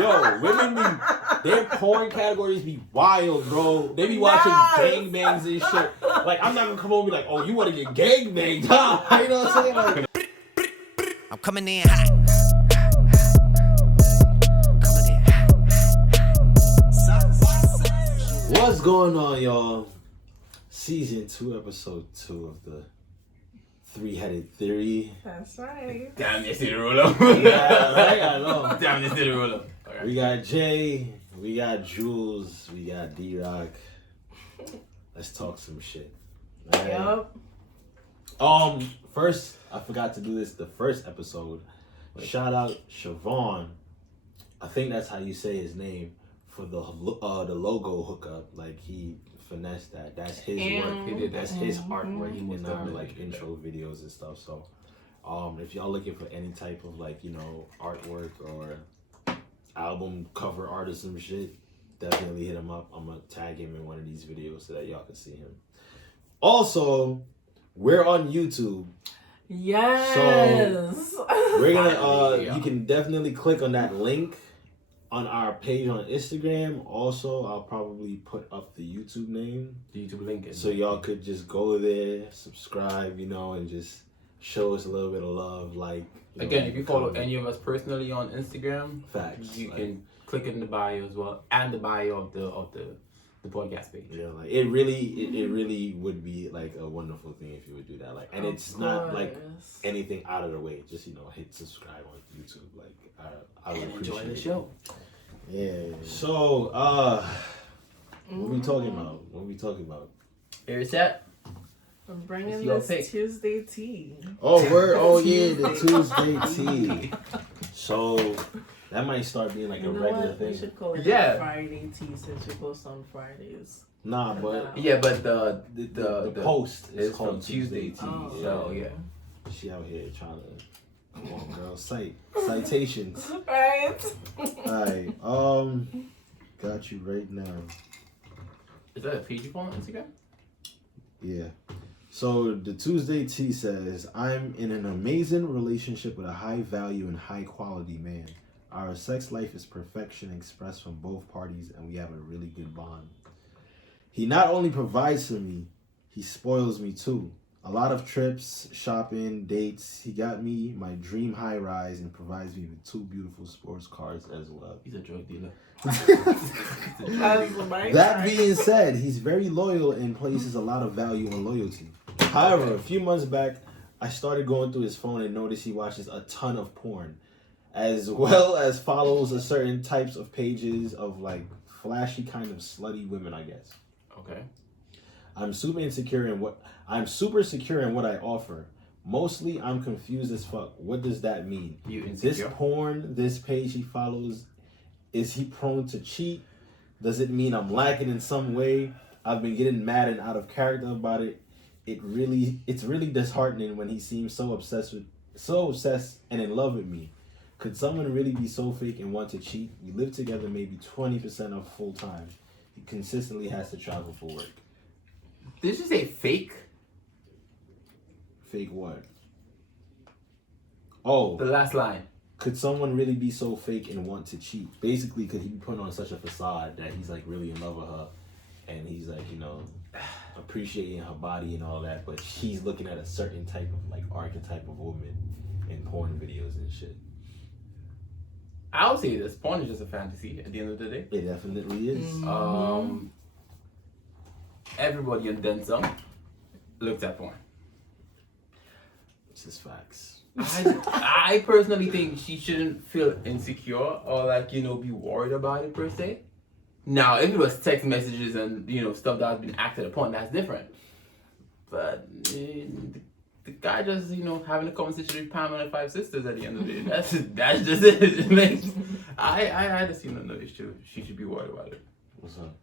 Yo, women be, their porn categories be wild, bro. They be watching gangbangs and shit. Like, I'm not gonna come over and be like, oh, you wanna get gangbanged, huh? You know what I'm saying? Like, I'm coming in hot. what's going on, y'all? Season 2, episode 2 of the Three-Headed Theory. That's right. Damn, you see the ruler. Yeah, right? I know. Damn, you see the ruler. Okay. We got Jay, we got Jules, we got D-Rock. Let's talk some shit. All right? Yup. First, I forgot to do this the first episode. Shout out Siobhan. I think that's how you say his name for the logo hookup. Like, he finessed that. That's his work. He did that. That's his artwork He in most our definitely like did intro videos and stuff. So, if y'all looking for any type of like, you know, artwork or album cover art or some shit, definitely hit him up. I'm gonna tag him in one of these videos so that y'all can see him. Also, we're on YouTube. Yes. We're gonna you can definitely click on that link on our page on Instagram. Also, I'll probably put up the YouTube name The YouTube link is. so y'all could just go there, subscribe, you know, and just show us a little bit of love. Like, you Again, know, if you follow comment. any of us personally on Instagram, Facts, you like- can click it in the bio as well, and the bio of the podcast page. Yeah, like it really would be like a wonderful thing if you would do that. Like, and it's not like anything out of the way. Just, you know, hit subscribe on YouTube. Like, I would And appreciate enjoy the it. show. Yeah. So, what we talking about? What we talking about? Here it's at. I'm bringing It's your this pick. Tuesday tea. Oh, yeah, the Tuesday tea. So that might start being like You a know regular what? We thing. should call it Yeah. Friday tea since we post on Fridays. Nah, but Yeah, but the the post is is called from Tuesday tea. Oh, So yeah. She out here trying to, come on, girl, citations. Right. Alright, got you right now. Is that a page you follow on Instagram? Yeah. So the Tuesday tea says, I'm in an amazing relationship with a high value and high quality man. Our sex life is perfection expressed from both parties, and we have a really good bond. He not only provides for me, he spoils me too. A lot of trips, shopping, dates. He got me my dream high rise and provides me with 2 beautiful sports cars as well. He's a drug dealer. That being said, he's very loyal and places a lot of value on loyalty. However, a few months back, I started going through his phone and noticed he watches a ton of porn, as well as follows a certain types of pages of like flashy kind of slutty women, I guess. Okay. I'm super secure in what I offer. Mostly, I'm confused as fuck. What does that mean? You This insecure? porn, this page he follows, is he prone to cheat? Does it mean I'm lacking in some way? I've been getting mad and out of character about it. It's really disheartening when he seems so obsessed and in love with me. Could someone really be so fake and want to cheat? We live together maybe 20% of full time. He consistently has to travel for work. Did you say fake? Fake what? Oh, The last line. could someone really be so fake and want to cheat? Basically, could he be putting on such a facade that he's like really in love with her and he's like, you know, appreciating her body and all that, but she's looking at a certain type of like archetype of woman in porn videos and shit. I would say this porn is just a fantasy at the end of the day. It definitely is. Everybody and then some looks at porn. It's just facts. I personally think she shouldn't feel insecure or like, you know, be worried about it per se. Now, if it was text messages and, you know, stuff that's been acted upon, that's different. But the guy just, you know, having a conversation with Pam and her 5 sisters at the end of the day, that's just it. It makes, I just see no issue. She should be worried about it. What's up?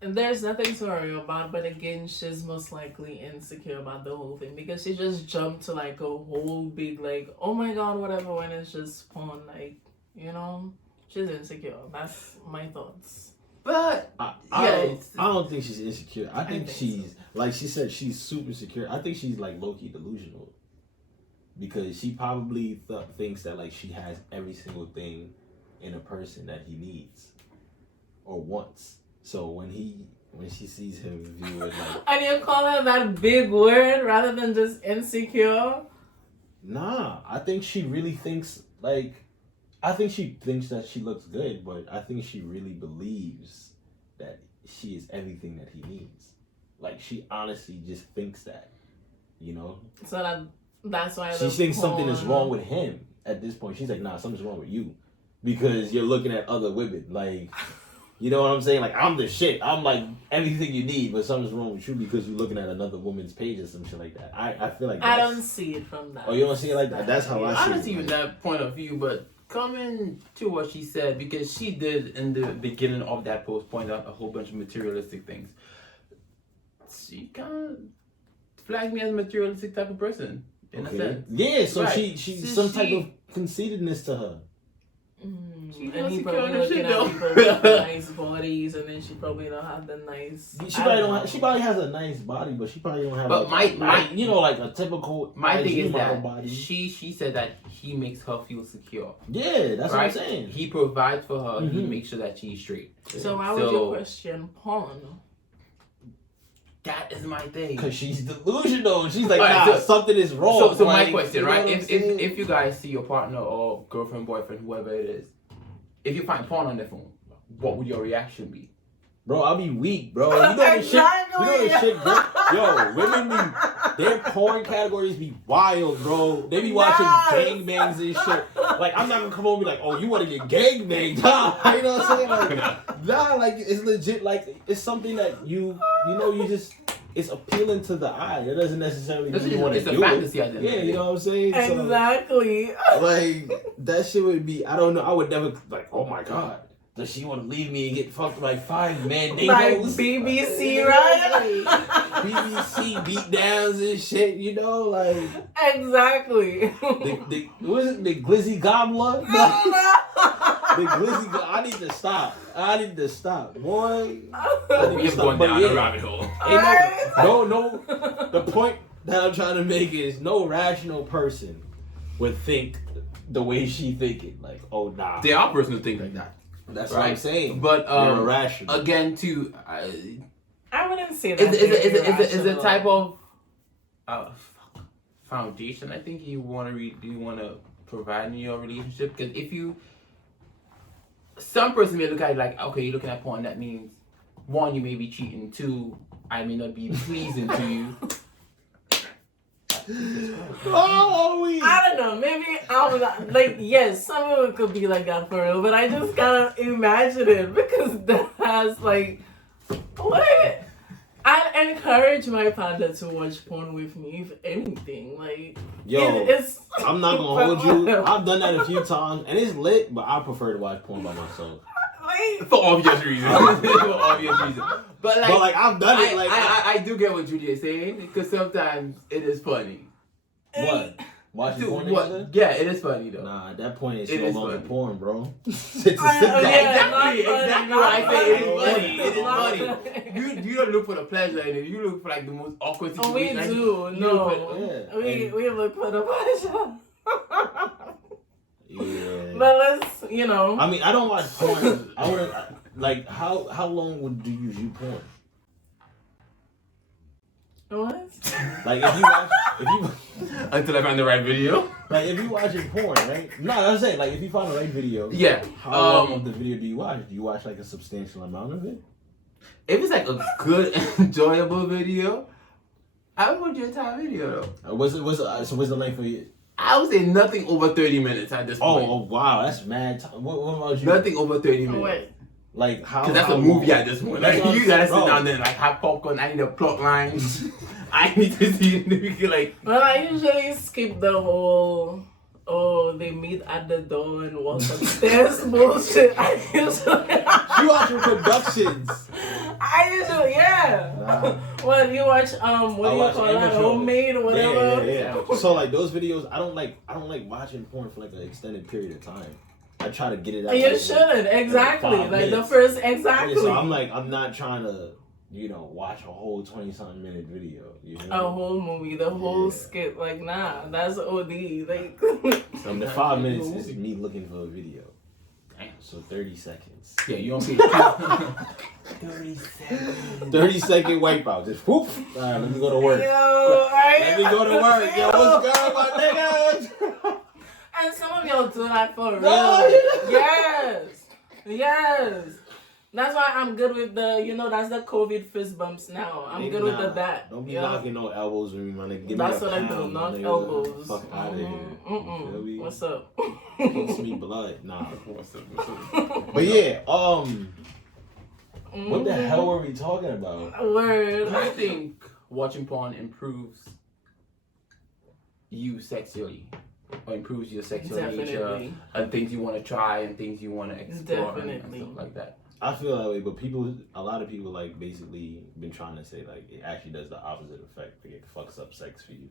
And there's nothing to worry about, but again, she's most likely insecure about the whole thing because she just jumped to like a whole big like, oh my god, whatever, when it's just porn, like, you know, she's insecure. That's my thoughts. But I don't think she's insecure. I think think she's like she said, she's super secure. I think she's like low-key delusional because she probably thinks that like she has every single thing in a person that he needs or wants. So when she sees him view it like, And you call her that big word rather than just insecure? nah, I think she really thinks like, I think she thinks that she looks good, but I think she really believes that she is everything that he needs. Like she honestly just thinks that, you know. So that's why She thinks something is wrong with hing at this point. She's like, nah, something's wrong with you because you're looking at other women. Like, you know what I'm saying? Like, I'm the shit. I'm like everything you need, but something's wrong with you because you're looking at another woman's page or some shit like that. I feel like I don't see it from that. Oh, you don't see it like that? That's how I see it. I don't see from that point of view, but coming to what she said, because she did in the beginning of that post point out a whole bunch of materialistic things. She kind of flagged me as a materialistic type of person. In a sense. Yeah, so Right. she's some type of conceitedness to her. And he insecure probably and looking shit, at though. people with nice bodies, and then she probably don't have the nice. She probably don't. She probably has a nice body, but she probably don't have. But like, my you know, like a typical. My thing IG is model that body. she said that he makes her feel secure. Yeah, that's what I'm Right? saying. He provides for her. He Mhm. makes sure that she's straight. So why would you question porn? That is my thing. Because she's delusional. She's like, Alright, nah, so- something is wrong. So my Like, question, you know right? what I'm If saying? if you guys see your partner or girlfriend, boyfriend, whoever it is, if you find porn on their phone, what would your reaction be? Bro, I'll be weak, bro. You know the shit. You know the shit, bro. Yo, women be their porn categories be wild, bro. They be watching gangbangs and shit. Like, I'm not gonna come home and be like, oh, you want to get gangbanged, huh? You know what I'm saying? Like, nah, like it's legit. Like, it's something that you just. It's appealing to the eye. It doesn't necessarily mean you want to It's a do fantasy it. at the end of Yeah, the you day. know what I'm saying? So, Exactly. like that shit would be. I don't know. I would never like. Oh my god. Does she want to leave me and get fucked like 5 mandingos? Like BBC, right? BBC beatdowns and shit, you know, like Exactly. the what is it, the Glizzy Gobbler? The Glizzy I need to stop. Boy. We have gone But down yeah. a rabbit hole. Ain't no, the point that I'm trying to make is no rational person would think the way she thinking. Like, oh nah. There are persons who think like that. That's what I'm saying. But They're irrational. again, too, I wouldn't say that. is a type of foundation. I think you want to provide in your relationship, because if you, some person may look at it like, okay, you're looking at porn. That means 1, you may be cheating. 2, I may not be pleasing to you. Oh, I don't know. Maybe I'm not, like, yes, some of it could be like that for real, but I just gotta imagine it because that has like, what? I encourage my partner to watch porn with me, if anything. Like, yo, it's. I'm not gonna hold you. I've done that a few times, and it's lit. But I prefer to watch porn by myself. Like, For obvious reasons. For obvious reasons. But like I've done it. Like I do get what Judy is saying, because sometimes it is funny. what? Watching Dude, porn what? together? Yeah, it is funny though. Nah, at that point it's It no is longer funny. porn, bro. It's a sit yeah, down. Exactly not what I say. It is funny. funny. It is Not funny. You don't look for the pleasure in it. You look for like the most awkward Oh, situation. we Like, do. you No. look for- Yeah. We look for the pleasure. Yeah. But let's, I mean, I don't watch porn. I wouldn't like how long do you view porn? What? Like if you Until I find the right video. like if you watching porn, right? No, I'm saying like if you find the right video. Yeah. How long of the video do you watch? Do you watch like a substantial amount of it? If it's like a good, enjoyable video, I would watch your entire video though. What's the length of it? I would say nothing over 30 minutes at this point. Oh wow, that's mad. What about you? Nothing over 30 minutes. Wait. Like how? Because that's how a movie long? at this point. That's Like, what you I'm gotta saying, sit bro. down there and like have popcorn. I need a plot line. I need to see it. Like, Well, I usually skip the whole, they meet at the door and walk upstairs bullshit. I You watching productions? yeah. Nah. What you watch? What I do you watch call that? amateur. Homemade or whatever. Yeah. So like those videos, I don't like watching porn for like an extended period of time. I try to get it out. And you like, shouldn't exactly 5 like the minutes. first Yeah, exactly. so I'm not trying to watch a whole 20-something minute video. You know? A whole movie, the whole Yeah. skit, like that's OD. Like, And the 5 minutes is me looking for a video. damn, So 30 seconds. Yeah, you don't pay 30 seconds. 30-second wipeout. Just whoop. All right, let me go to work. Let Let me go to work. Yo, what's good, my nigga? And some of y'all do that for real. No, Yes. That's why I'm good with that's the COVID fist bumps now. I'm good with that. Don't be Yeah. knocking no elbows with me, man. Give That's me a what I pound, do, my knock nigga. elbows. Fuck out of here. You feel me? What's up? Kicks me blood. Nah. What's up? But yeah, what the hell were we talking about? Word. Do you think watching porn improves you sexually? Or improves your sexual nature Definitely. and things you want to try and things you want to explore and Definitely. stuff like that? I feel that way, but a lot of people like basically been trying to say like it actually does the opposite effect. Like, it fucks up sex for you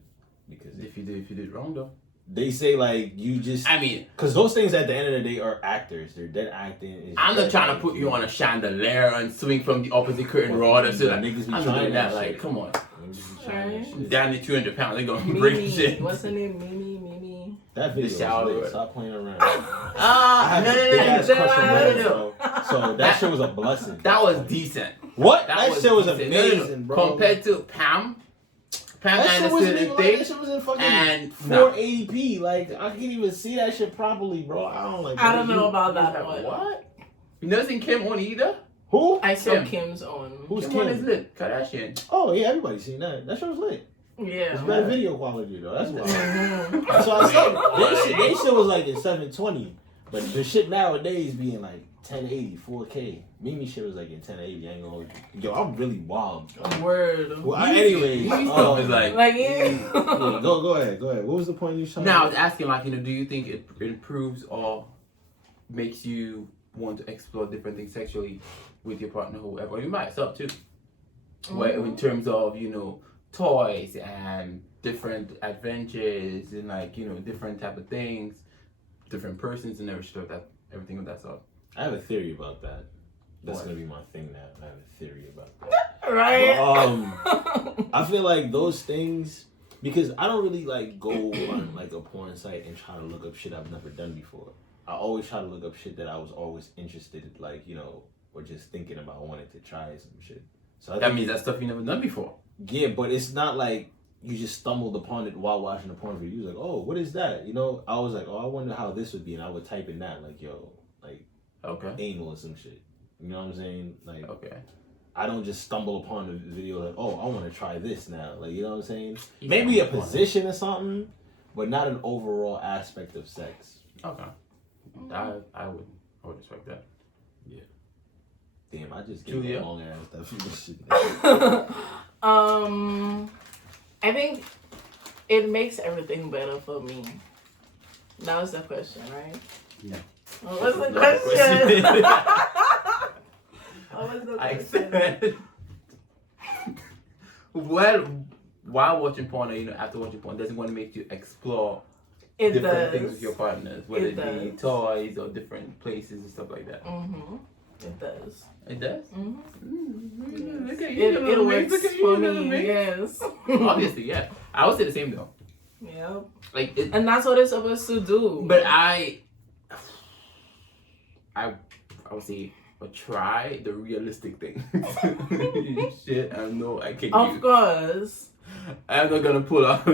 because If you did it wrong though. they say like you just I mean, because those things at the end of the day are actors. They're dead acting. It's I'm dead not trying to acting. put you on a chandelier and swing from the opposite curtain rod and so that. Niggas be I'm trying doing that. that Like, shit. come on. Niggas be trying that shit. Down to 200 pounds, they gonna break Mimi. shit. What's her name? Mimi. That video shower. was lit. Stop playing around. Ah, I have no, a big ass no, crush on no, her, no. bro. So that shit was a blessing. That was decent. What? That shit was decent. amazing, bro. Compared to Pam that shit wasn't Anderson even and like, thing. that shit was in fucking And 480p. Like I can't even see that shit properly, bro. I don't like. I that. don't know about that Like, one. what? You never seen Kim on either? Who? I saw Kim. Kim's on. Who's Kim on Kim? is lit. Kardashian. Oh yeah, everybody's seen that. That shit was lit. Yeah. It's better video quality though. That's why. Mhm. That's why I said they shit was like in 720, but the shit nowadays being like 1080, 4K. Mimi shit was like in 1080. I ain't gonna hold you. Yo, I'm really wild. Word. Well, anyways, stuff is like. Like yeah, go ahead. What was the point you trying? Now I was asking, like, do you think it improves or makes you want to explore different things sexually with your partner, or whoever, or you might yourself too? Where in terms of toys and different adventures and different type of things, different persons and everything of that sort. I have a theory about that. That's What? gonna be my thing now. I have a theory about that. Right. I feel like those things because I don't really like go on like a porn site and try to look up shit I've never done before. I always try to look up shit that I was always interested in, like or just thinking about wanting to try some shit. So That means that stuff you never done before. yeah, but it's not like you just stumbled upon it while watching the porn video. Like, oh, what is that? I was like, oh, I wonder how this would be, and I would type in that, like, yo, like, Okay. anal or some shit. You know what I'm saying? Like, Okay. I don't just stumble upon a video like, oh, I want to try this now. Like, you know what I'm saying? You Maybe a stumble upon it. position or something, but not an overall aspect of sex. Okay. I would respect that. Damn, I just gave Julia? a long ass definition. I think it makes everything better for me. That was the question, right? No. What was the Not the question? question. What was the I question? said, well, while watching porn or after watching porn, doesn't want to make you explore It different does. things with your partners, whether It it be does. toys or different places and stuff like that. Mm-hmm. It does. It does. Mm-hmm. Look at you, It little mix. works Look at you, for little me. mix. Yes. Obviously, yeah. I would say the same though. Yep. Like, it, And that's what it's supposed to do. but I would say, but try the realistic thing. Shit, I know I can't. Of course. I'm not gonna pull out,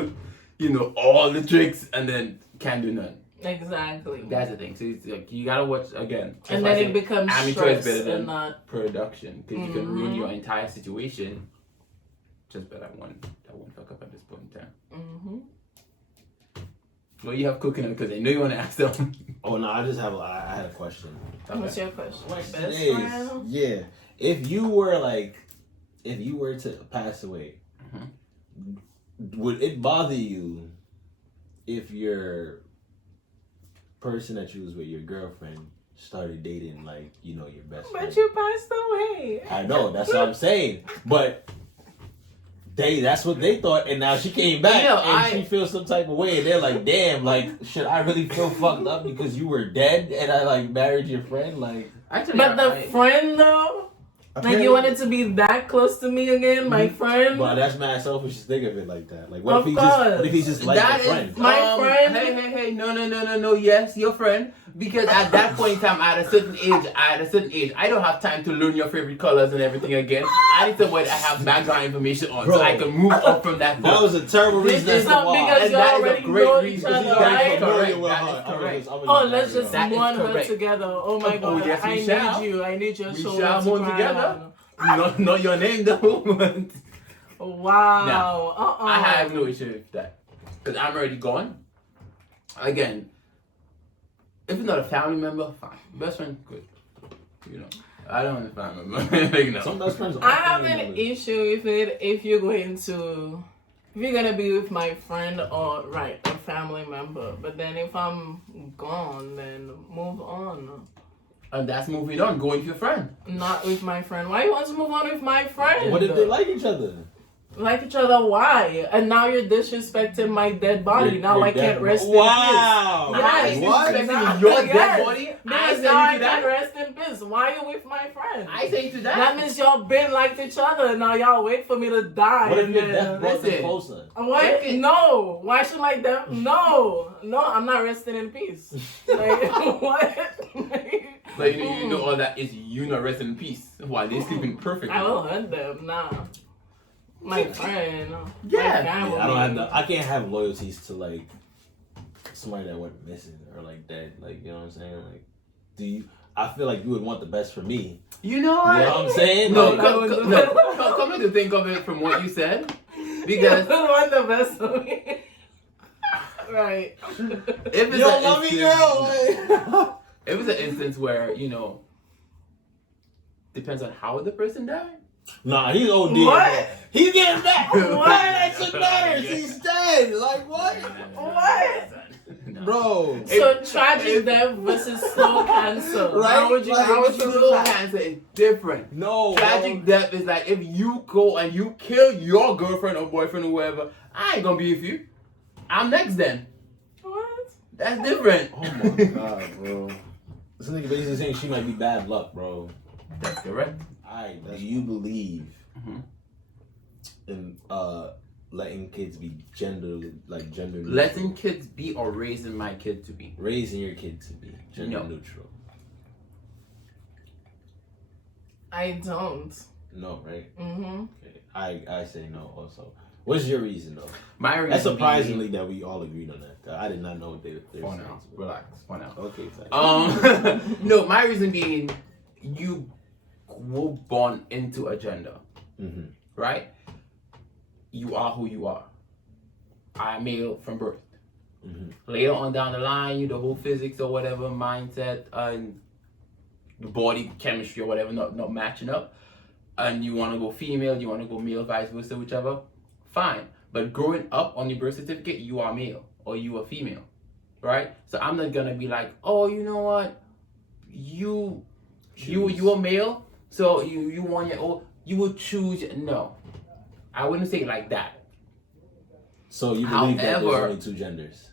all the tricks and then can't do none. Exactly. That's the thing. So it's like you gotta watch again. That's And why I then say it becomes amateur is stress better than and not. production because you can ruin Mhm. your entire situation. Just bet I won't fuck up at this point in time. Mm-hmm. Well, you have cooking because I know you want to ask them. Oh, no, I had a question. What's your question? Question Best is, friend? yeah, if you were to pass away, would it bother you if your person that you was with, your girlfriend, started dating your best friend? But you passed away. I know, that's what I'm saying. But that's what they thought, and now she came back and she feels some type of way, and they're like, damn, should I really feel fucked up because you were dead and I married your friend? Actually, But the friend though, you wanted to be that close to me again, my friend. But that's mad selfish to think of it like that. Like, what Of if course. he just like that a friend? My friend- Hey, no. Yes, your friend. Because at that point in time, at a certain age, I don't have time to learn your favorite colors and everything again. I need somebody I have background information on, Bro. so I can move up from that. That was a terrible This reason. is as to not why. because And you that is already a great know reason. each other, He's already right? familiar with That her. is I'm gonna correct. just- I'm gonna Oh, use let's that, just bro. That is mourn her correct. together. Oh my Oh, god, yes, we I shall. need you. I need your We shoulder shall to mourn cry together. on. Not your name though. Wow. I have no issue with that. Because I'm already gone. Again, if it's not a family member, fine. Best friend, good. You know, I don't want a family member. Like, no. Some best friends. I have an issue with it if you're gonna be with my friend or a family member. But then if I'm gone, then move on. And that's moving on, going with your friend. Not with my friend. Why you want to move on with my friend? What if they like each other? Like each other? Why? And now you're disrespecting my dead body. Your- now your I can't dead rest bo- in Wow. peace. Yes. What? Disrespecting your Yes. dead body? I Because say now I to can't that. rest in peace. Why you with my friend? I say to that. That means y'all been like each other. Now y'all wait for me to die. What if and your then- death brought them listen. closer? What? If it- No. Why should my death? No. No, I'm not resting in peace. Like, what? But you know all that is you not resting in peace while they sleeping perfectly. I will hurt them. Nah. My friend. Yeah. My family. I don't have no. I can't have loyalties to like somebody that went missing or like dead. Like you know what I'm saying? Like, do you? I feel like you would want the best for me. You know You what? know what I'm saying? No, Like, come to think of it from what you said, You because don't want the best for me. Right. if it's you don't an love me, instance- girl. Like, if it's an instance where depends on how the person died. nah, he's OD. What? He's getting back. What? What? That shit matters. He's dead. Like what? What? No. Bro. So tragic death versus slow cancer. Right? How would you? Like, How would it's you a do Slow that? cancer is different. No. Tragic death is like if you go and you kill your girlfriend or boyfriend or whoever, I ain't gonna be with you. I'm next then. What? That's different. Oh my god, bro. This nigga basically saying she might be bad luck, bro. That's correct. Alright, do you believe Mhm. in letting kids be gender neutral? Letting kids be or raising my kid to be. Raising your kid to be gender No. neutral. I don't. No, right? Mm-hmm. Okay. I say no also. What's your reason though? My reason That's being- surprisingly that we all agreed on that. I did not know they For were now, relax. For now. Okay, fine. No, my reason being, you were born into a gender, Mm-hmm. right? You are who you are. I'm male from birth. Mm-hmm. Later on down the line, the whole physics or whatever mindset and the body chemistry or whatever not matching up, and you want to go female, you want to go male, vice versa, whichever. Fine, but growing up on your birth certificate, you are male or you are female, right? So I'm not gonna be like, oh, you know what, you are male, so you want your own, you will choose. No, I wouldn't say it like that. So you believe that there's However- only two genders?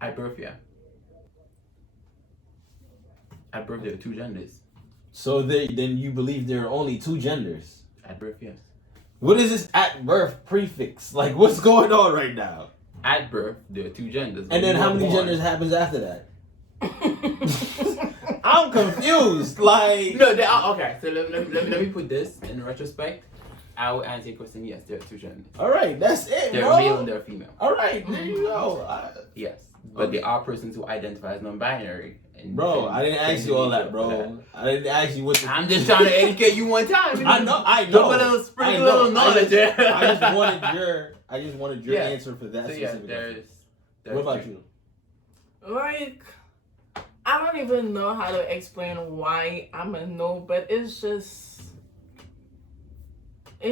At birth, yeah. At birth, there are two genders. So then you believe there are only two genders? At birth, yes. What is this at birth prefix? Like, what's going on right now? At birth, there are two genders. And then When how you many are born- genders happens after that? I'm confused. Like, No, there are, okay. So let me put this in retrospect. I will answer your question. Yes, there are two genders. all right, that's it, They're bro. male and they're female. All right, there you go. Yes, but there are persons who identify as non-binary. And Bro, I didn't ask you all that, bro. I didn't ask you what. I'm just trying to educate you one time. I know. Drop a little sprinkle, a little knowledge. I just wanted your Yeah. answer for that So yeah, specific. there's What about two. you? Like, I don't even know how to explain why I'm a no, but it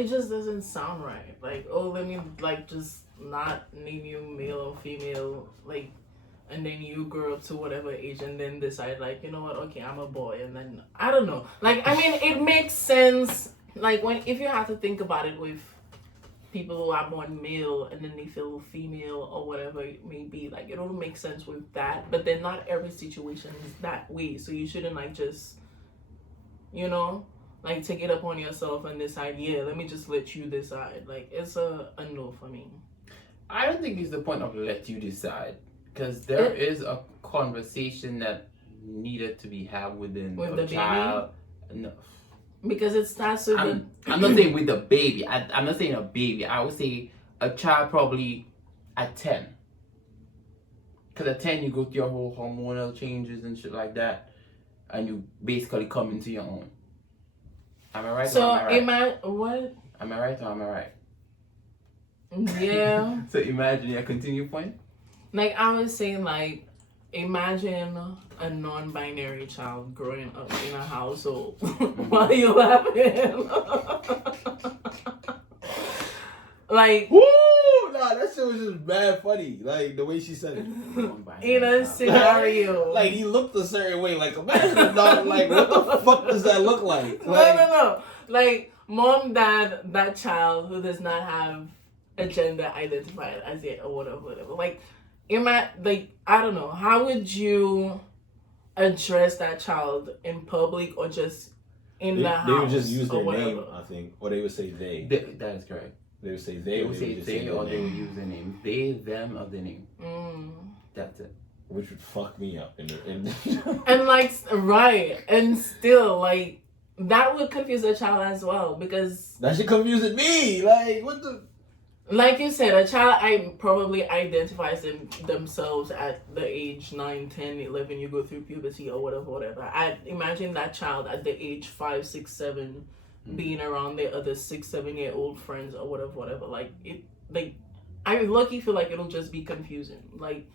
just doesn't sound right. Like, oh, let me like just not name you male or female, like, and then you grow up to whatever age and then decide like, you know what, okay, I'm a boy, and then I don't know. Like, I mean, it makes sense. Like if you have to think about it with people who are born male and then they feel female or whatever it may be, like it all makes sense with that. But then not every situation is that way, so you shouldn't like just, like take it upon yourself and decide, yeah, let me just let you decide. Like it's a no for me. I don't think it's the point of let you decide. Because there is a conversation that needed to be had within With a the baby? child. No, Because it starts with I'm not saying with the baby. I'm not saying a baby. I would say a child probably at 10. Because at 10 you go through your whole hormonal changes and shit like that, and you basically come into your own. Am I right? So or am I right? what? Am I right or am I right? Yeah. So imagine your continue point. Like I was saying, like imagine a non-binary child growing up in a household. Why are you laughing? Like Woo! Nah, that shit was just bad funny. Like the way she said it. in a scenario. Like he looked a certain way. Like imagine a dog. Like what the fuck does that look like? No. Like mom, dad, that child who does not have a gender identified as yet or whatever. Like I don't know. How would you address that child in public or just in the house? They would just use or their whatever? name, I think, or they would say they. That is correct. They would say They would say just they their or they name, would use their name. They, them, or their name. That's it. which would fuck me up. In And like right, and still like that would confuse the child as well because that shit confusing me. Like what the. like you said, a child probably identifies themselves at the age 9, 10, 11, you go through puberty or whatever. I imagine that child at the age 5, 6, 7 being around their other 6, 7-year-old friends or whatever. Like I lucky feel like it'll just be confusing. Like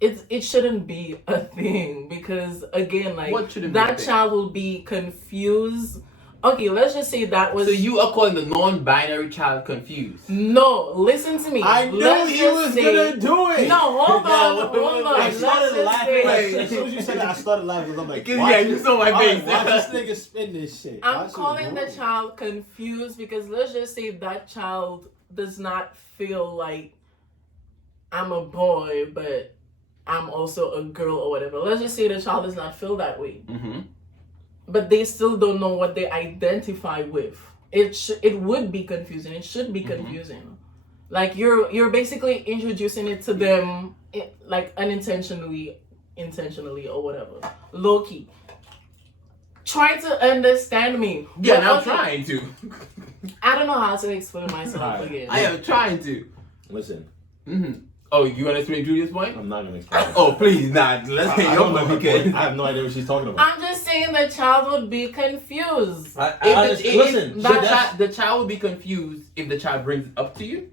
it shouldn't be a thing because again, like What shouldn't be a that thing? child will be confused. Okay, let's just say that was So you are calling the non-binary child confused. no, listen to me. I knew Let's he just was say- gonna do it. No, hold Nah, on. I Let's started just laughing. say- As soon as you said that, I started laughing because I'm like, Because, watch yeah, it. you saw my I'm face. like, watch this nigga spin this shit. I'm Watch it calling the roll. child confused because let's just say that child does not feel like I'm a boy, but I'm also a girl or whatever. Let's just say the child does not feel that way, Mm-hmm. but they still don't know what they identify with. It would be confusing. It should be confusing. Like you're basically introducing it to them like unintentionally, intentionally or whatever. Low key. Try to understand me. Yeah, But and I'm okay, trying to. I don't know how to explain myself Alright. again. I am trying to. Listen, Mm-hmm. Oh, you want to explain Julia's point? I'm not gonna explain. it. Oh, please, not. Let's I hear don't your know point her because. point. I have no idea what she's talking about. I'm just saying the child would be confused. Listen, The child will be confused if the child brings it up to you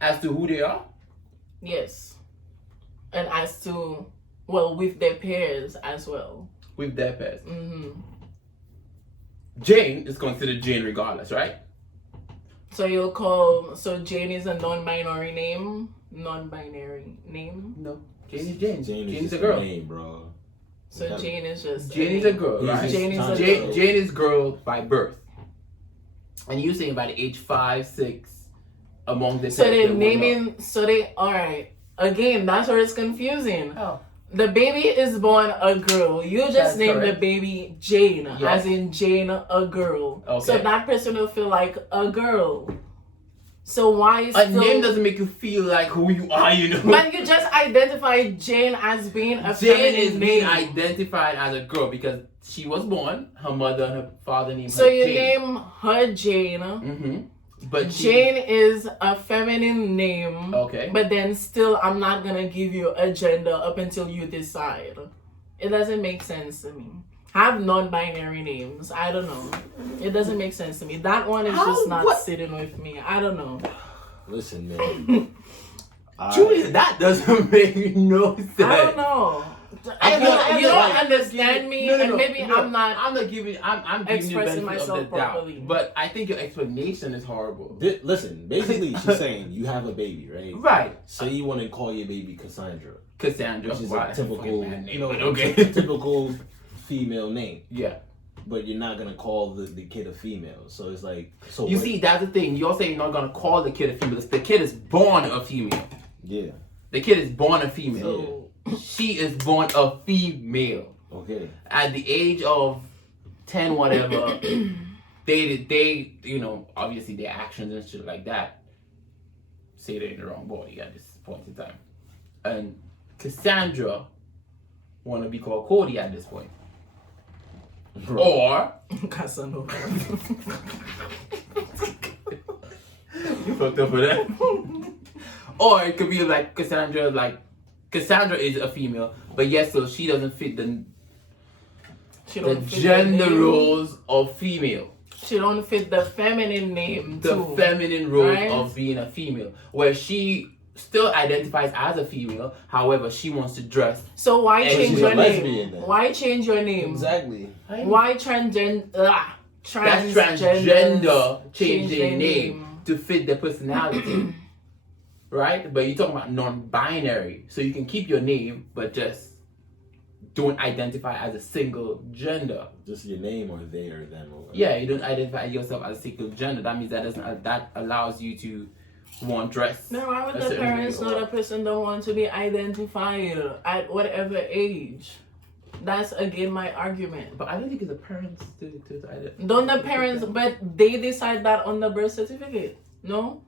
as to who they are. Yes. And as to, well, with their peers as well. With their past. Mm-hmm. Jane is considered Jane regardless, right? So Jane is a non-binary name? Non-binary name? No. Jane is Jane. Jane Jane's is a just girl. a name, bro. So Yeah. Jane is just Jane is a girl, He's right? just Jane is trying a to- girl. Jane is girl by birth. And you saying by the age 5, 6, among the So text they're that naming, alright. Again, that's where it's confusing. Oh. The baby is born a girl. You just That's named correct. the baby Jane, Yes. as in Jane, a girl. Okay. So that person will feel like a girl. So why A still... name doesn't make you feel like who you are, you know. But you just identified Jane as being a Jane feminine is being name. identified as a girl because she was born, her mother and her father named So her you Jane. name her Jane. Mm-hmm. But Jane is a feminine name. Okay. But then still, I'm not gonna give you a gender up until you decide. It doesn't make sense to me. Have non-binary names. I don't know. It doesn't make sense to me. That one is just not sitting with me. I don't know. Listen, man. Julia, that doesn't make no sense. I don't know. You don't understand me, and maybe I'm not. I'm not giving. I'm giving you the expressing benefit myself of the doubt. properly. But I think your explanation is horrible. Listen, basically, she's saying you have a baby, right? Right, Say you want to call your baby Cassandra, Cassandra. which is Wow, a typical, fucking bad name, you know, but okay. typical female name. Yeah. But you're not gonna call the kid a female, so it's like, so You what- see, that's the thing. You're saying you're not gonna call the kid a female. The kid is born a female. yeah, The kid is born a female. So, She is born a female. okay, At the age of 10, whatever, they, you know, obviously their actions and shit like that say they're in the wrong body at this point in time. And Cassandra want to be called Cody at this point. Bro. Or Casanova. you fucked up for that. Or it could be like Cassandra is a female, but yes, so she doesn't fit the She don't fit the gender name. roles of female. She don't fit the feminine name The too. feminine role right? of being a female, where she still identifies as a female, however she wants to dress. So why And change she's your a name? lesbian then. Why change your name? Exactly. Why transgender? That's transgender change their their name to fit their personality. Right? But you're talking about non-binary. So you can keep your name, but just don't identify as a single gender. Just your name or they or them or whatever. Yeah, you don't identify yourself as a single gender. That means that allows you to want dress. No, why a would the certain way parents know or- the person don't want to be identified at whatever age? That's again my argument. But I don't think it's the parents to identify. Don't the parents, but they decide that on the birth certificate, no?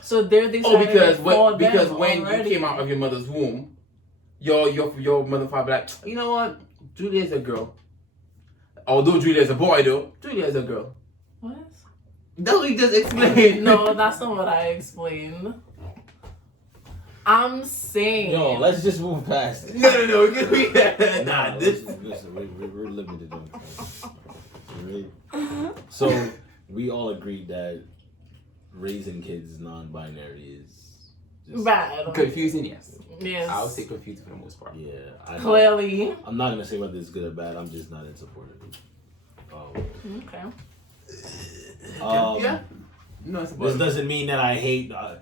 So they're deciding because for because them when already. you came out of your mother's womb, your mother father be like, you know what, Julia's a girl. Although Julia's a boy though, Julia's a girl. What? That's what you just explained. No, that's not what I explained. I'm saying. Yo, let's just move past it. no. Nah, this. Listen, we're limited on right? So we all agreed that raising kids non-binary is just, Bad. Confusing, yes. Yes. I would say confusing for the most part. yeah. Clearly. I'm not gonna say whether it's good or bad. I'm just not in support of it. Okay. Yeah. No, it's This doesn't mean that I hate. I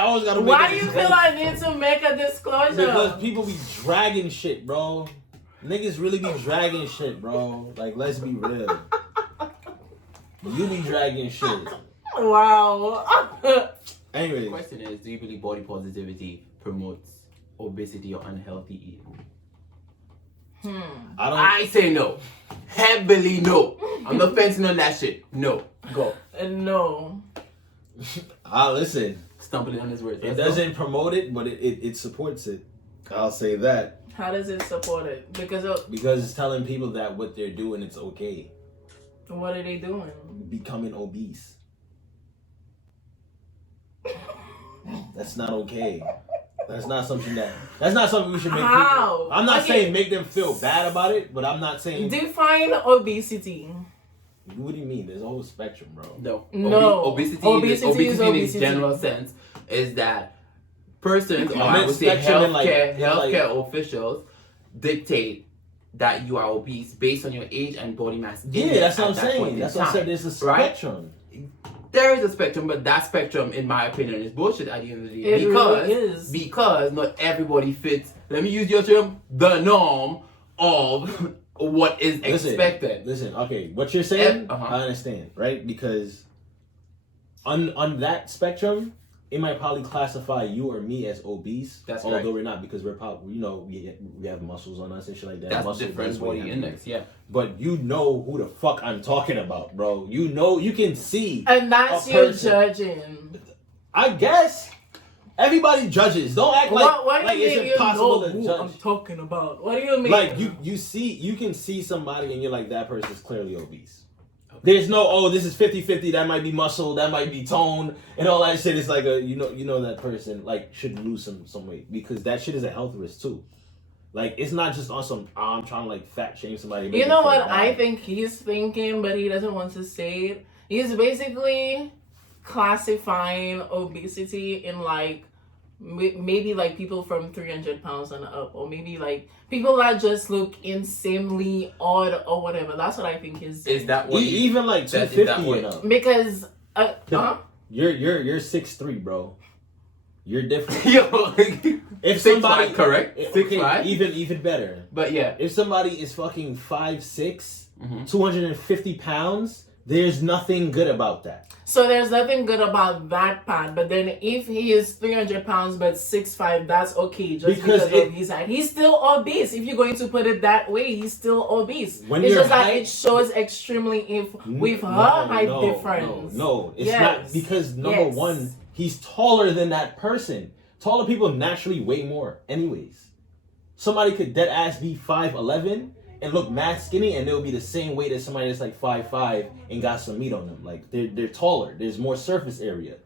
always gotta. Make Why a do you feel disclaimer. I need to make a disclosure? Because people be dragging shit, bro. Niggas really be dragging shit, bro. Like, let's be real. You be dragging shit. Wow. The Anyway, question is, do you believe body positivity promotes obesity or unhealthy eating? I don't. I say no. Heavily no. I'm not fencing on that shit. No. Go. No. Listen. Stumbling on his words. It Let's go. doesn't promote it, but it supports it. I'll say that How does it support it? Because of, because it's telling people that what they're doing it's okay. what are they doing? Becoming obese. That's not okay. That's not something we should make How? people. I'm not Okay. saying make them feel bad about it, but I'm not saying. Define obesity. What do you mean? There's a whole spectrum, bro. No. No. Obesity Obesity is in its obesity. general sense is that persons, or I I meant would say spectrum in healthcare officials dictate that you are obese based on your age and body mass. Yeah, index that's what at I'm that point saying. in That's what I time, said. There's a right? spectrum. There is a spectrum, but that spectrum, in my opinion, is bullshit at the end of the day. It really is. Because not everybody fits, let me use your term, the norm of what is expected. Listen, okay, what you're saying, Uh-huh. I understand, right? Because on that spectrum, it might probably classify you or me as obese. That's although right. we're not, because we're probably, we have muscles on us and shit like that. That's Muscle different does weigh body heavy. index, yeah. But you know who the fuck I'm talking about, bro. You know, you can see. And that's A your person. judging. I guess everybody judges. Don't act like What do like you it's mean you impossible know to who judge. I'm talking about? What do you mean? Like you can see somebody and you're like, that person's clearly obese. There's no, this is 50-50, that might be muscle, that might be tone, and all that shit is like you know that person like should lose some weight, because that shit is a health risk too. Like, it's not just on some, I'm trying to like fat shame somebody. You know what I think he's thinking, but he doesn't want to say it? He's basically classifying obesity in like maybe like people from 300 pounds and up, or maybe like people that just look insanely odd or whatever. That's what I think is. Is that what you, even like that- is 250 that what- and up. Because You're 6'3", bro. You're different. Yo, If 6'5", somebody correct? okay, 6'5"? even better. But yeah. If somebody is fucking 5'6", Mhm. 250 pounds, there's nothing good about that. So there's nothing good about that part. But then if he is 300 pounds but 6'5", that's okay. Just Because because of his height. He's still obese. If you're going to put it that way, he's still obese. When it's your just that height- it shows extremely with her height difference. No, it's Yes. not, because number Yes. one, he's taller than that person. Taller people naturally weigh more, anyways. Somebody could dead ass be 5'11" and look mad skinny, and they'll be the same weight as somebody that's like 5'5" and got some meat on them. Like they're taller. There's more surface area.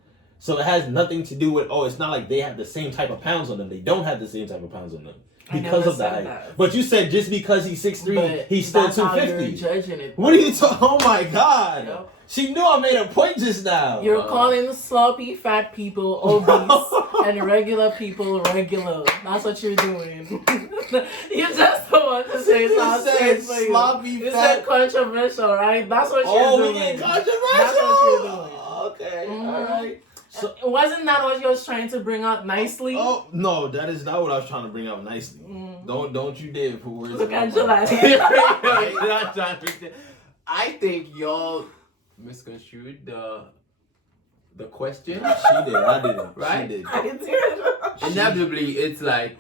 So it has nothing to do with, it's not like they have the same type of pounds on them. They don't have the same type of pounds on them. Because of that. That. But you said just because he's 6'3", he's still 250. You're judging it. What are you talking? Oh my God. Yep. She knew I made a point just now. You're calling sloppy fat people obese and regular people regular. That's what you're doing. You just don't want to say sloppy You fat. said controversial, right? That's what you're doing. We get controversial. That's what you're doing. Okay, Mm-hmm. all right. So, wasn't that what you was trying to bring out nicely? Oh no, that is not what I was trying to bring out nicely. Don't you dare put words. Look in my at your mouth. I think y'all misconstrued the question. She did. I didn't. Right? She did. I did. Inevitably, it's like,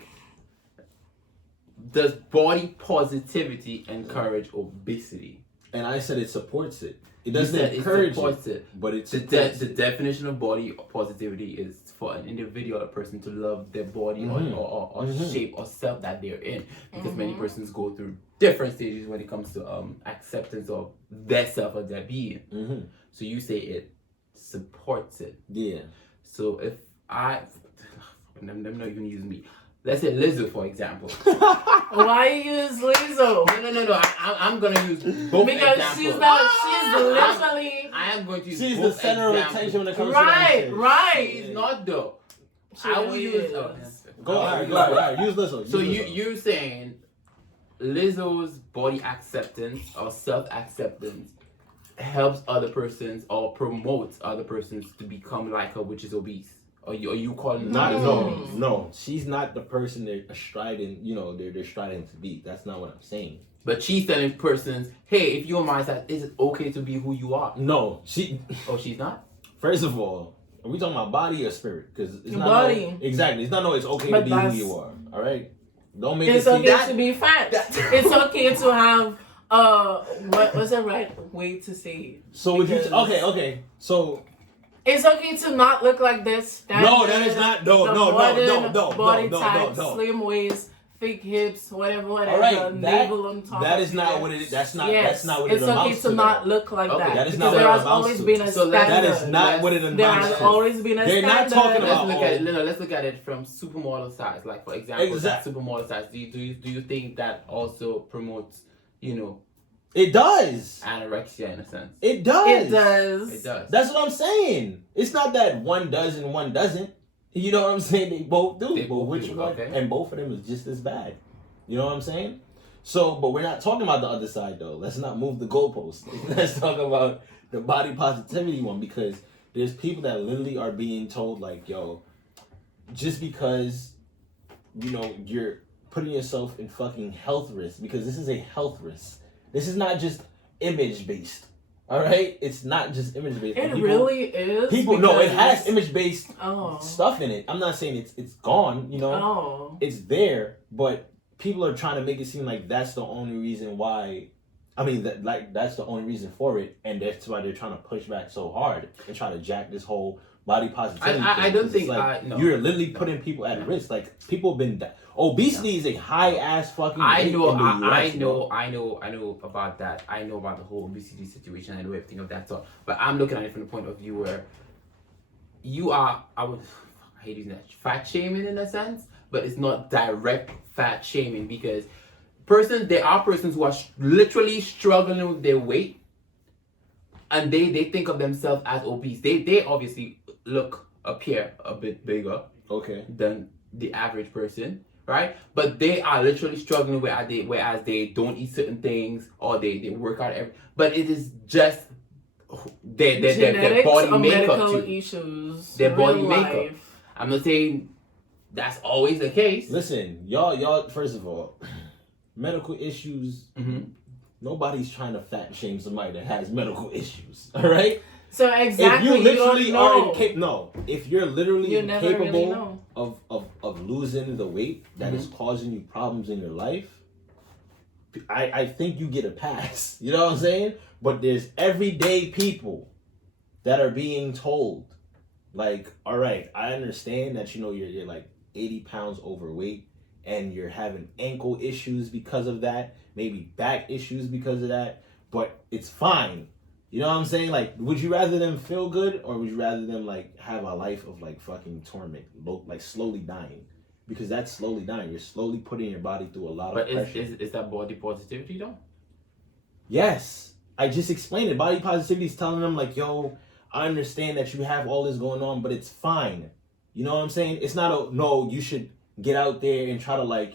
does body positivity encourage obesity? And I said it supports it. It You doesn't said encourage it supports it. but it The supports it. definition of body positivity is for an individual, a person to love their body or shape or self that they're in. Because many persons go through different stages when it comes to acceptance of their self or their being. Mm-hmm. So you say it supports it. Yeah. So if I'm not even using me. Let's say Lizzo, for example. Why you use Lizzo? No. I'm gonna use both Because examples. she's literally. I am going to use She's both the center examples. of attention when it comes Right, to that right. She's not though. She I will really use. is. Go ahead. Use Lizzo. So Use Lizzo. you're saying Lizzo's body acceptance or self-acceptance helps other persons or promotes other persons to become like her, which is obese? Or you calling Not her obese? no. She's not the person they're striding. They're striding to be. That's not what I'm saying. But she's telling persons, hey, if you're my size, is it okay to be who you are? No, she. Oh, she's not? First of all, are we talking about body or spirit? Because it's Your not body. Exactly. It's not. No, it's okay But to be who that's- you are. All right. Don't make It's it seem okay that. to be fat. It's okay to have what's the right way to say it? So would you? Because- Okay. So It's okay to not look like this. No, that is not- no, Body no, type, no. slim waist, thick hips, whatever. all right, navel on top. that of is not your- what it. That's not. Yes, That's not what it's it okay amounts to to. not look like Okay, that. that is because not there what it has amounts always to. been a So standard. That is not what it There amounts has to. always been a They're not standard. talking Let's about- look at it. No, let's look at it from supermodel size. Like for example, Exact- that supermodel size. Do you think that also promotes, It does. anorexia in a sense? It does. It does. It does. That's what I'm saying. It's not that one does and one doesn't. You know what I'm saying? They both do. They but both which do, one? okay. And both of them is just as bad. You know what I'm saying? So, but we're not talking about the other side though. Let's not move the goalposts. Let's talk about the body positivity one, because there's people that literally are being told like, yo, just because you're putting yourself in fucking health risk, because this is a health risk. This is not just image based. All right, it's not just image based. It really is. No, it has because- image based Oh. stuff in it. I'm not saying it's gone. Oh. It's there, but people are trying to make it seem like that's the only reason why. I mean, that's the only reason for it, and that's why they're trying to push back so hard and try to jack this whole body positivity. I thing. don't It's think like no. you're literally putting people at risk. Like people have been. Obesity is a high ass fucking. I rate know, in the US, bro. I know about that. I know about the whole obesity situation. I know everything of that sort. But I'm looking at it from the point of view where you are. I hate using that, fat shaming in a sense, but it's not direct fat shaming, because there are persons who are literally struggling with their weight, and they think of themselves as obese. They obviously appear a bit bigger Okay. than the average person, right? But they are literally struggling whereas they don't eat certain things, or they work out but it is just their Genetics body or makeup medical too. issues. Their body real makeup. life. I'm not saying that's always the case. Listen, y'all. First of all, medical issues. Mhm. Nobody's trying to fat shame somebody that has medical issues. All right. So exactly, If you literally don't are know. incapable, if you're literally You never really incapable know. of losing the weight that is causing you problems in your life, I think you get a pass. You know what I'm saying? But there's everyday people that are being told Like, all right, I understand that you're like 80 pounds overweight and you're having ankle issues because of that, maybe back issues because of that, but it's fine. You know what I'm saying? Like, would you rather them feel good or would you rather them like have a life of like fucking torment, like slowly dying? Because that's slowly dying. You're slowly putting your body through a lot of pressure. But is that body positivity though? Yes. I just explained it. Body positivity is telling them like, yo, I understand that you have all this going on, but it's fine. You know what I'm saying? It's not a, no, you should get out there and try to like,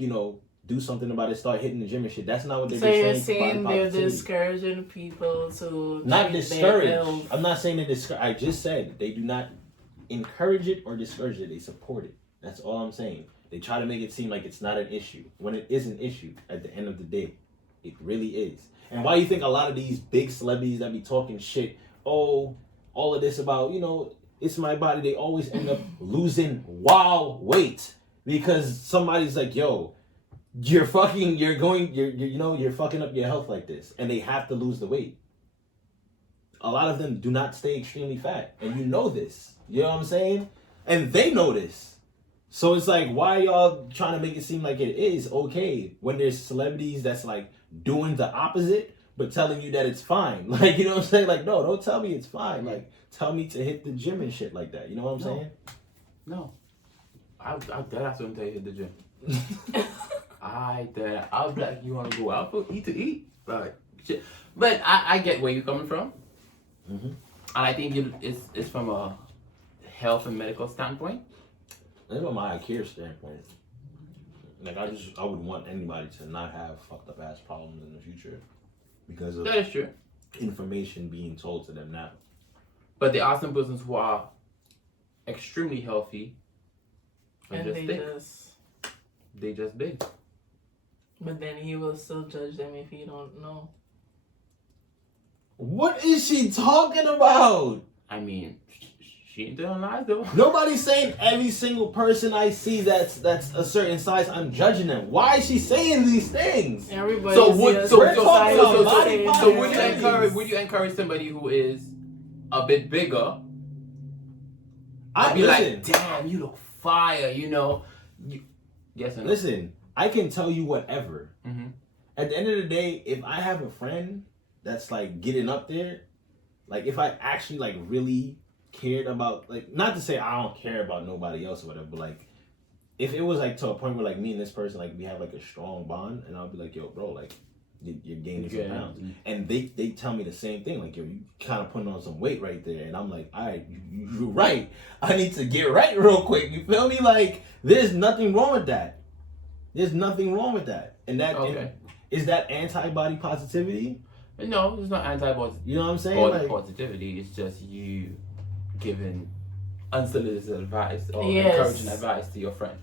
do something about it, start hitting the gym and shit. That's not what they're saying. So you're saying they're discouraging people to not treat discourage. their health. I'm not saying they discourage. I just said they do not encourage it or discourage it. They support it. That's all I'm saying. They try to make it seem like it's not an issue when it is an issue at the end of the day. It really is. And why do you think a lot of these big celebrities that be talking shit, oh, all of this about, it's my body, they always end up losing wild weight because somebody's like, yo, you're fucking up your health like this, and they have to lose the weight. A lot of them do not stay extremely fat, and you know this. You know what I'm saying? And they know this. So it's like, why y'all trying to make it seem like it is okay when there's celebrities that's like doing the opposite, but telling you that it's fine? Like, you know what I'm saying? Like, no, don't tell me it's fine. Like, tell me to hit the gym and shit like that. You know what I'm saying? No. I that's what I'm telling you, hit the gym. I'll be like, you want to go out for eat? Like, shit. But I get where you're coming from. Mm-hmm. And I think it's from a health and medical standpoint. That's from my care standpoint. Like, I would want anybody to not have fucked up ass problems in the future because of That is true. information being told to them now. But there are some persons who are extremely healthy and just thick. They just big. But then he will still judge them if you don't know. What is she talking about? I mean, she ain't telling lies though. Nobody's saying every single person I see that's a certain size, I'm judging them. Why is she saying these things? Everybody. So would body you encourage somebody who is a bit bigger? I'd be listen, like, damn, you look fire, Yes or no? Listen, I can tell you whatever. Mm-hmm. At the end of the day, if I have a friend that's like getting up there, like if I actually like really cared about, like, not to say I don't care about nobody else or whatever, but like if it was like to a point where like me and this person, like we have like a strong bond, and I'll be like, yo, bro, like you're gaining some pounds. And they tell me the same thing, like, yo, you kind of putting on some weight right there. And I'm like, all right, you're right. I need to get right real quick. You feel me? Like, there's nothing wrong with that. There's nothing wrong with that. And that is that anti-body positivity? No, it's not anti-body. You know what I'm saying? Body positivity. It's just you giving unsolicited advice or encouraging advice to your friend.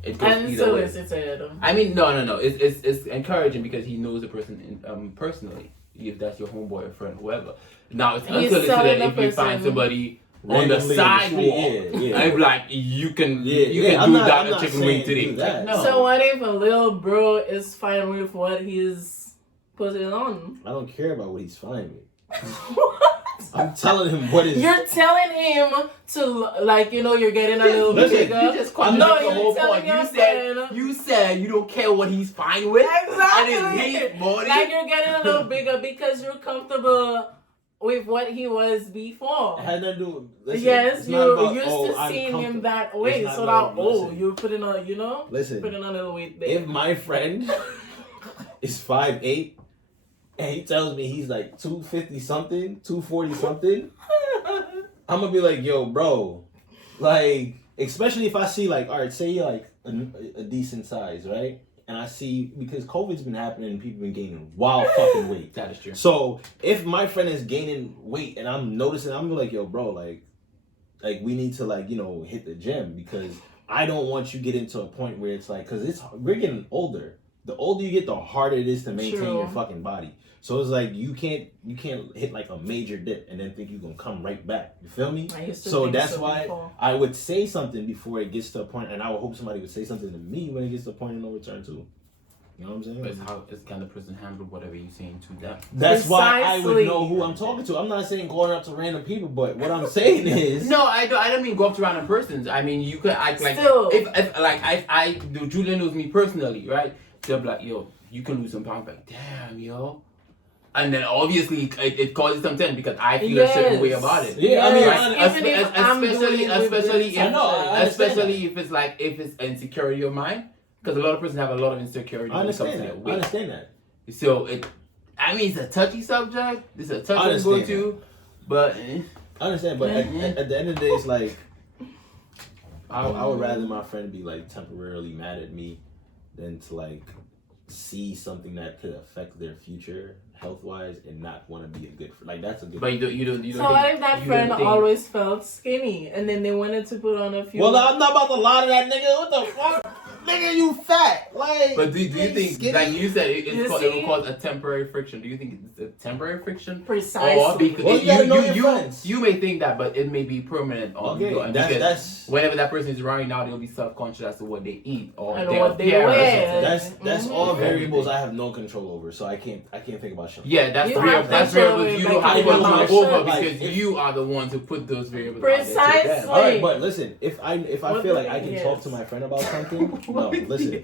It goes either way. Unsolicited. I mean, no. It's encouraging because he knows the person personally. If that's your homeboy or friend, whoever. Now it's unsolicited if you find somebody on the sidewalk. I'm like, you can do that a chicken wing today. No. So what if a little bro is fine with what he's putting on? I don't care about what he's fine with. I'm telling him what is. You're telling him to, like, you're getting a little bit bigger. You just the whole point. You said you don't care what he's fine with. Exactly. And his body. Like, you're getting a little bigger because you're comfortable with what he was before. It had nothing to do with. Yes, you're used to seeing him that way. So now, you're putting on, listen, putting on a little weight there. If my friend is 5'8", and he tells me he's like 250 something, 240 something, I'm gonna be like, yo, bro, like, especially if I see like, all right, say you're like a decent size, right? And I see, because COVID's been happening and people been gaining wild fucking weight. That is true. So if my friend is gaining weight and I'm noticing, I'm like, yo, bro, like we need to like, hit the gym, because I don't want you get into a point where it's like, because we're getting older. The older you get, the harder it is to maintain your fucking body. So it's like you can't hit like a major dip and then think you're gonna come right back. You feel me? So that's why before. I would say something before it gets to a point, and I would hope somebody would say something to me when it gets to a point of no return too. You know what I'm saying? But it's kind of person handle whatever you're saying to them. That's why I would Precisely. know who I'm talking to. I'm not saying going up to random people, but what I'm saying is No, I don't mean go up to random persons. I mean you could act like Still. if like I do. Julian knows me personally, right? They'll be like, yo, you can lose some pounds. Like, damn, yo. And then obviously it causes some tension because I feel a certain way about it. Yeah, I mean, Yes. Even if I'm doing it with especially the I know, I especially if it's like if it's insecurity of mine, because a lot of persons have a lot of insecurity. I when it comes understand to that. their I weight. understand that. So I mean, it's a touchy subject. It's a touchy to go understand to, but I understand, but at the end of the day, it's like I would rather my friend be like temporarily mad at me than to like see something that could affect their future health wise and not want to be a good friend. Like that's a good. but you don't. So what if that you friend don't think- always felt skinny and then they wanted to put on a few? Well, I'm not about to lie to that nigga. What the fuck? Nigga, you fat. Like, But do you think, skinny? like you said, it You will see? cause a temporary friction? Do you think it's a temporary friction? Precisely. Or because Well, you gotta know your friends. you may think that, but it may be permanent. Okay, because that's whenever that person is around now, they'll be self-conscious as to what they eat or And their what they appearance or wear. something. that's Mhm. all variables I have no control over, so I can't think about shit. Yeah, that's You variable. have That's control variables you over, don't have like, control you have over like, because if- you are the ones who put those variables out there to Precisely. them. All right, but listen, if I What feel the- like I can yes. talk to my friend about something, no, listen.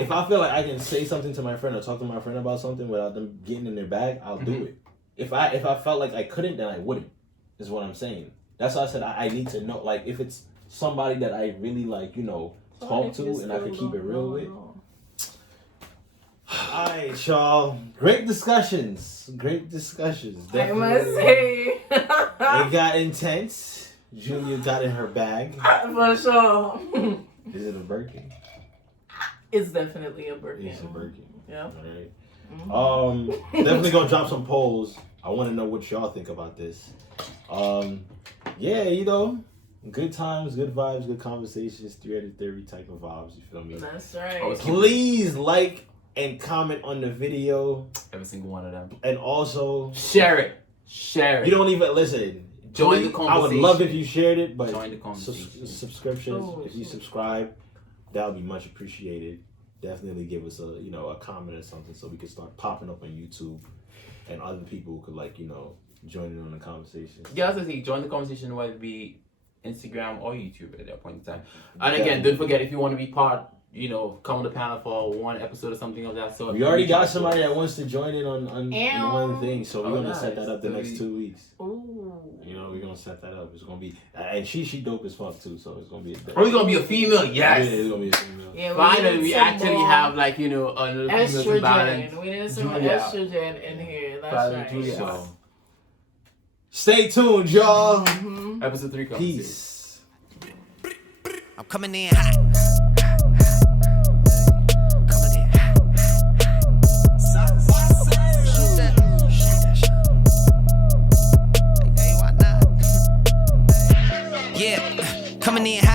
If I feel like I can say something to my friend or talk to my friend about something without them getting in their bag, I'll do Mhm. it. If I felt like I couldn't, then I wouldn't. Is what I'm saying. That's why I said I need to know. Like if it's somebody that I really like, talk to and I could keep it real with. All right, y'all. Great discussions. Great discussions. I must Definitely. say. It got intense. Julia got in her bag. For sure. Is it a Birkin? It's definitely a Birkin. It's a Birkin. Yeah. All right. Definitely gonna drop some polls. I want to know what y'all think about this. Yeah, good times, good vibes, good conversations, 3 out of 30 type of vibes. You feel me? That's right. Oh, Please like and comment on the video, Every single one of them. and also Share it. you don't even listen. Join the I would love if you shared it, but Join the conversation. subscriptions. Oh, if you shit. subscribe, that would be much appreciated. Definitely give us a comment or something so we can start popping up on YouTube, and other people could join in on the conversation. Yeah, as I say, join the conversation, whether it be Instagram or YouTube at that point in time. And again, don't forget, if you want to be part, come on the panel for one episode or something of that sort. We already got somebody that wants to join in on Ew. one thing, so we're Oh, gonna set nice. that up the So next 2 weeks. Ooh. We're gonna set that up. It's gonna be, and she dope as fuck too, so it's gonna be. Are we gonna be a female? Yeah, it's Yes. gonna be a female. Yeah, Finally, need we some actually more have another female to balance. estrogen. We need some Julia. estrogen in here. That's Finally, right. Julia. So, stay tuned, y'all. Mhm. Episode 3 comes. Peace. I'm coming in hot. Coming in hot. Shoot that. Hey, why not? Yeah, coming in hot.